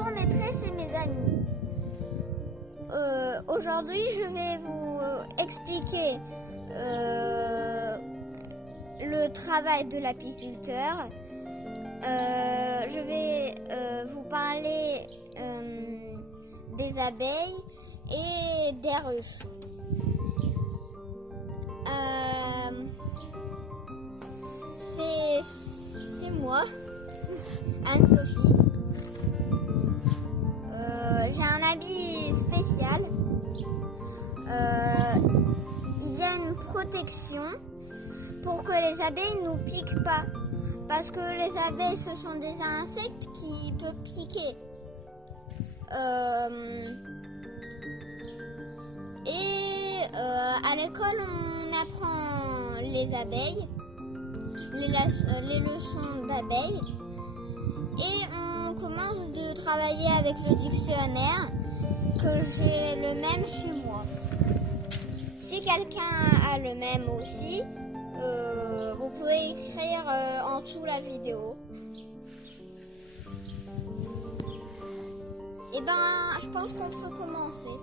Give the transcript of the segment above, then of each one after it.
Bonjour maîtresse et mes amis. Aujourd'hui, je vais vous expliquer le travail de l'apiculteur. Je vais vous parler des abeilles et des ruches. C'est moi, Anne-Sophie. J'ai un habit spécial. Il y a une protection pour que les abeilles ne nous piquent pas. Parce que les abeilles, ce sont des insectes qui peuvent piquer. À l'école, on apprend les abeilles, les leçons d'abeilles. Et on commence de travailler avec le dictionnaire, que j'ai le même chez moi. Si quelqu'un a le même aussi, vous pouvez écrire en dessous la vidéo. Et ben, je pense qu'on peut commencer.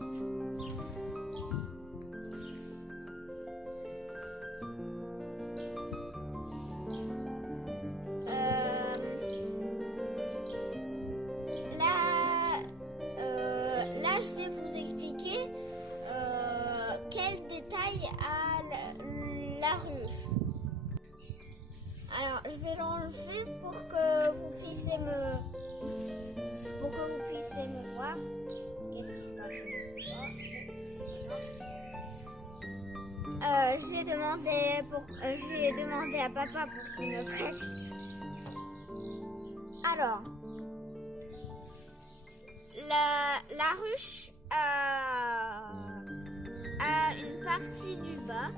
Là, je vais vous expliquer quel détail a la ruche. Alors, je vais l'enlever pour que vous puissiez me voir. Qu'est-ce qui se passe? Je ne sais pas. Je lui ai demandé à papa pour qu'il me prête. Alors, la ruche a une partie du bas.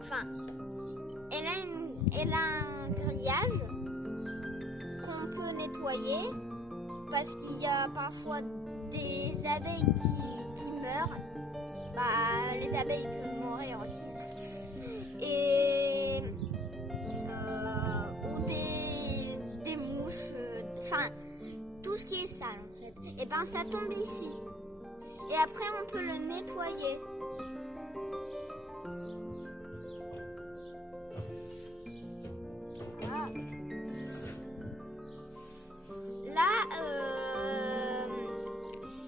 Enfin, elle a un grillage qu'on peut nettoyer parce qu'il y a parfois des abeilles qui meurent. Les abeilles peuvent mourir aussi. Et ou des mouches, enfin tout ce qui est sale en fait. Et ben ça tombe ici. Et après on peut le nettoyer. Là,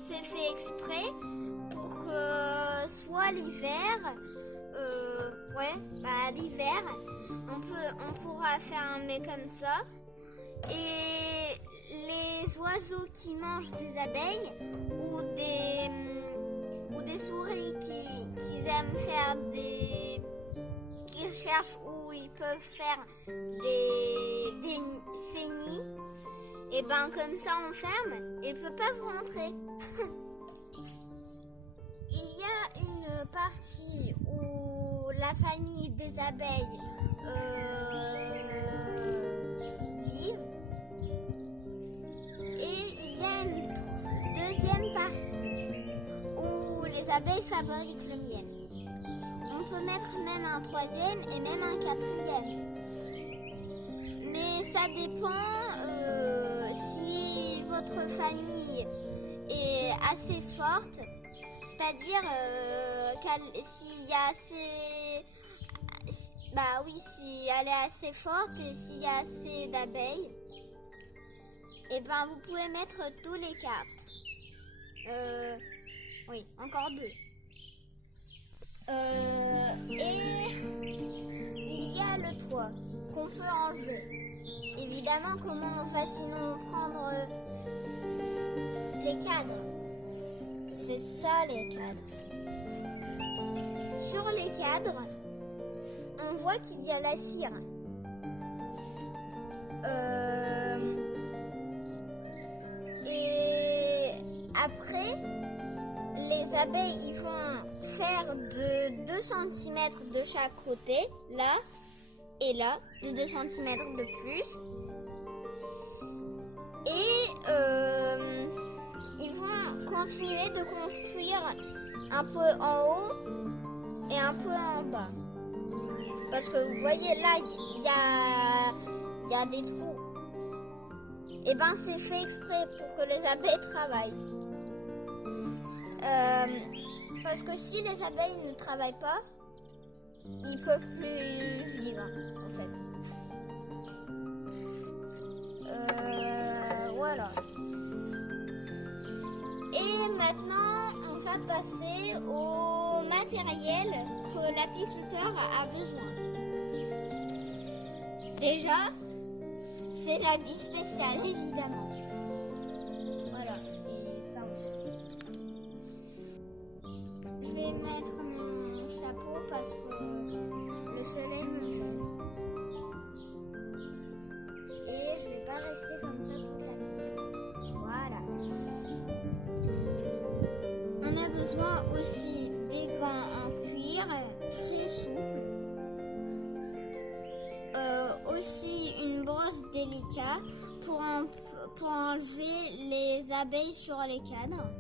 c'est fait exprès pour que soit l'hiver, l'hiver, on pourra fermer comme ça. Et les oiseaux qui mangent des abeilles ou des souris qui aiment faire qui cherchent où ils peuvent faire ces nids. Et ben comme ça on ferme et ils ne peuvent rentrer. Il y a une partie où la famille des abeilles vit. Et il y a une deuxième partie où les abeilles fabriquent le miel. On peut mettre même un troisième et même un quatrième. Mais ça dépend si votre famille est assez forte, c'est-à-dire s'il y a assez, si elle est assez forte et s'il y a assez d'abeilles, et ben vous pouvez mettre tous les 4. Oui, encore 2. Et il y a le toit qu'on peut enlever. Évidemment, comment on va sinon prendre les cadres? C'est ça les cadres. Sur les cadres, on voit qu'il y a la cire. Et après, les abeilles, ils vont faire de 2 cm de chaque côté, là et là, de 2 cm de plus. Et ils vont continuer de construire un peu en haut et un peu en bas. Parce que vous voyez là, il y a des trous. Et ben c'est fait exprès pour que les abeilles travaillent. Parce que si les abeilles ne travaillent pas, ils peuvent plus vivre en fait. Voilà. Et maintenant, on va passer au matériel que l'apiculteur a besoin. Déjà, c'est l'habit spécial, évidemment. Voilà, et ça aussi. Je vais mettre mon chapeau parce que le soleil me gêne. Et je vais pas rester comme ça toute la nuit. Voilà. On a besoin aussi des gants en cuir très souples. Aussi une brosse délicate pour enlever les abeilles sur les cadres.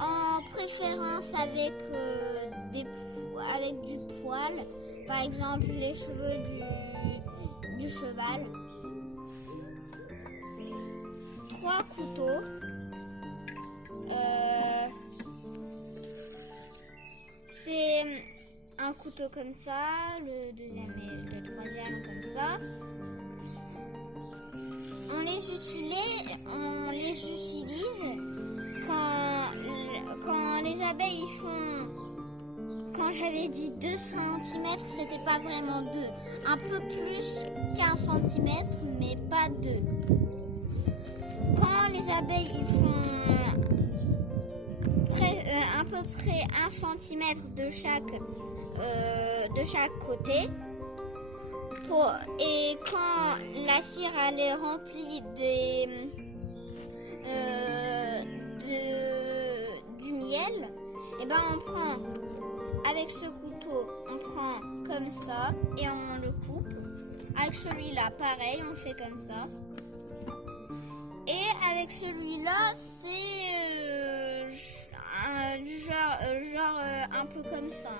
En préférence avec du poil, par exemple les cheveux du cheval. 3 couteaux. C'est un couteau comme ça, le deuxième et le troisième comme ça. On les utilise quand les abeilles font, quand j'avais dit 2 cm, c'était pas vraiment 2. Un peu plus qu'1 cm, mais pas 2. Quand les abeilles ils font à peu près 1 cm de chaque côté. Et quand la cire elle est remplie du miel, et ben on prend avec ce couteau, on prend comme ça et on le coupe. Avec celui-là, pareil, on fait comme ça. Et avec celui-là, c'est genre un peu comme ça.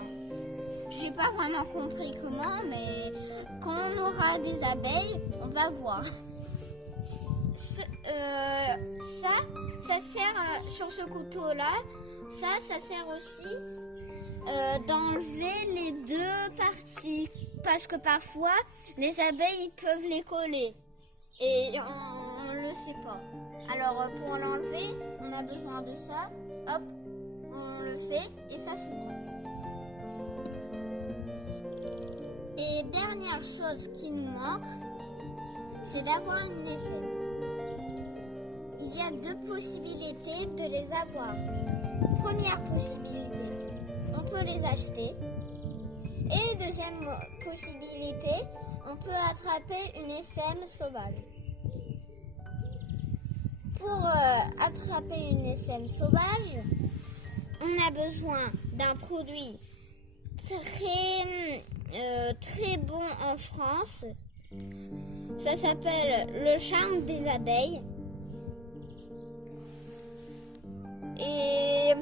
J'ai pas vraiment compris comment, mais quand on aura des abeilles, on va voir. Ça sert sur ce couteau-là. Ça sert aussi d'enlever les 2 parties. Parce que parfois, les abeilles peuvent les coller. Et on ne le sait pas. Alors, pour l'enlever, on a besoin de ça. Hop, on le fait et ça s'ouvre. Et dernière chose qui nous manque, c'est d'avoir une aisselle. Il y a 2 possibilités de les avoir. Première possibilité, on peut les acheter. Et deuxième possibilité, on peut attraper une SM sauvage. Pour attraper une SM sauvage, on a besoin d'un produit très bon en France. Ça s'appelle le charme des abeilles. Et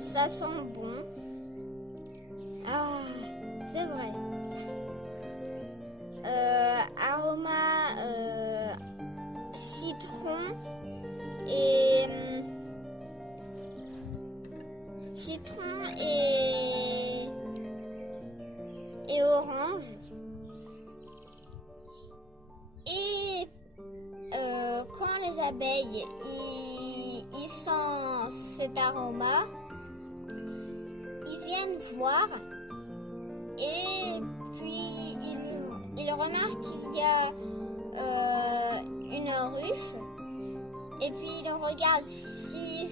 ça sent bon. Ah, c'est vrai. Aroma citron et orange. Et quand les abeilles ils sentent cet aroma, ils viennent voir et puis ils remarquent qu'il y a une ruche et puis ils regardent si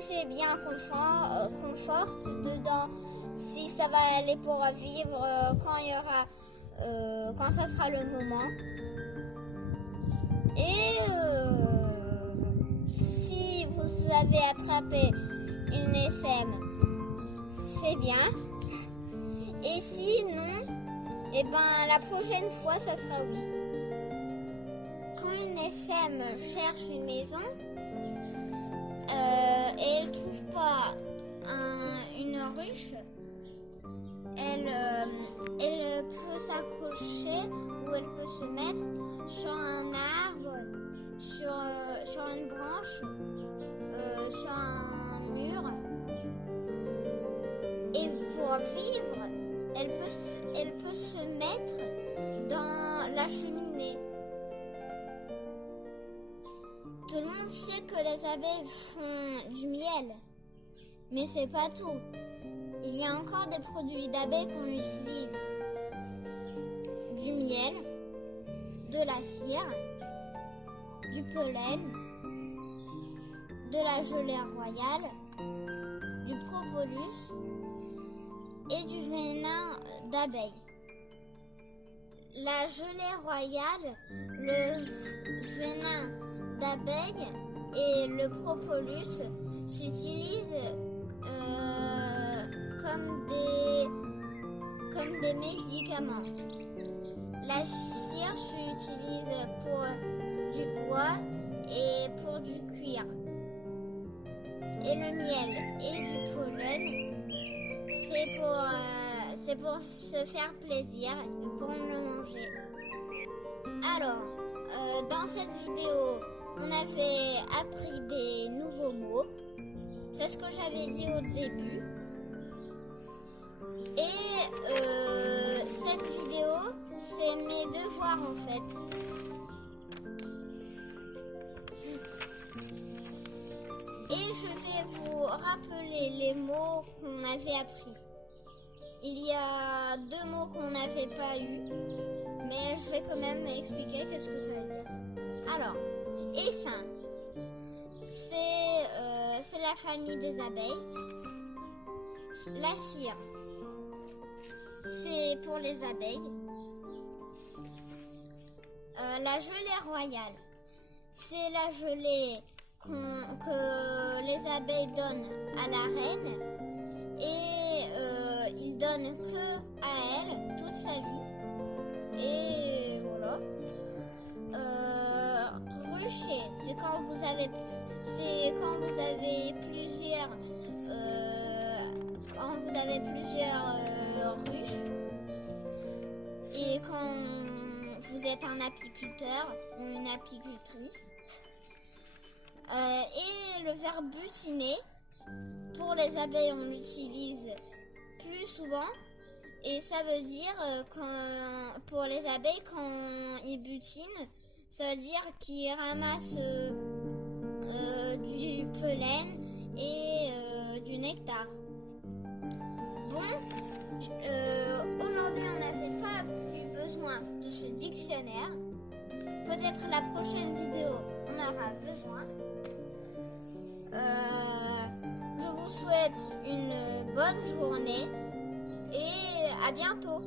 c'est bien confort dedans, si ça va aller pour vivre quand ça sera le moment. Et si vous avez attrapé une SM, c'est bien. Et sinon, eh ben, la prochaine fois, ça sera oui. Quand une SM cherche une maison et elle ne trouve pas une ruche, elle peut s'accrocher où elle peut se mettre sur un arbre, sur une branche, sur un mur. Et pour vivre, elle peut se mettre dans la cheminée. Tout le monde sait que les abeilles font du miel, mais c'est pas tout. Il y a encore des produits d'abeilles qu'on utilise. Du miel, de la cire, du pollen, de la gelée royale, du propolis et du venin d'abeille. La gelée royale, le venin d'abeille et le propolis s'utilisent comme des médicaments. La cire s'utilise pour du bois et pour du cuir. Et le miel et du pollen, c'est pour se faire plaisir et pour le manger. Alors, dans cette vidéo, on avait appris des nouveaux mots. C'est ce que j'avais dit au début. Et cette vidéo, c'est mes devoirs en fait. Et je vais vous rappeler les mots qu'on avait appris. Il y a 2 mots qu'on n'avait pas eu, mais je vais quand même expliquer qu'est-ce que ça veut dire. Alors, essaim, c'est la famille des abeilles. La cire, c'est pour les abeilles. La gelée royale, c'est la gelée que les abeilles donnent à la reine et ils donnent que à elle toute sa vie. Et voilà. Rucher, c'est quand vous avez plusieurs ruches et quand vous êtes un apiculteur ou une apicultrice. Et le verbe butiner, pour les abeilles on l'utilise plus souvent et ça veut dire pour les abeilles quand ils butinent, ça veut dire qu'ils ramassent du pollen et du nectar. Bon, aujourd'hui on n'avait pas eu besoin de ce dictionnaire. Peut-être la prochaine vidéo on aura besoin. Je vous souhaite une bonne journée et à bientôt.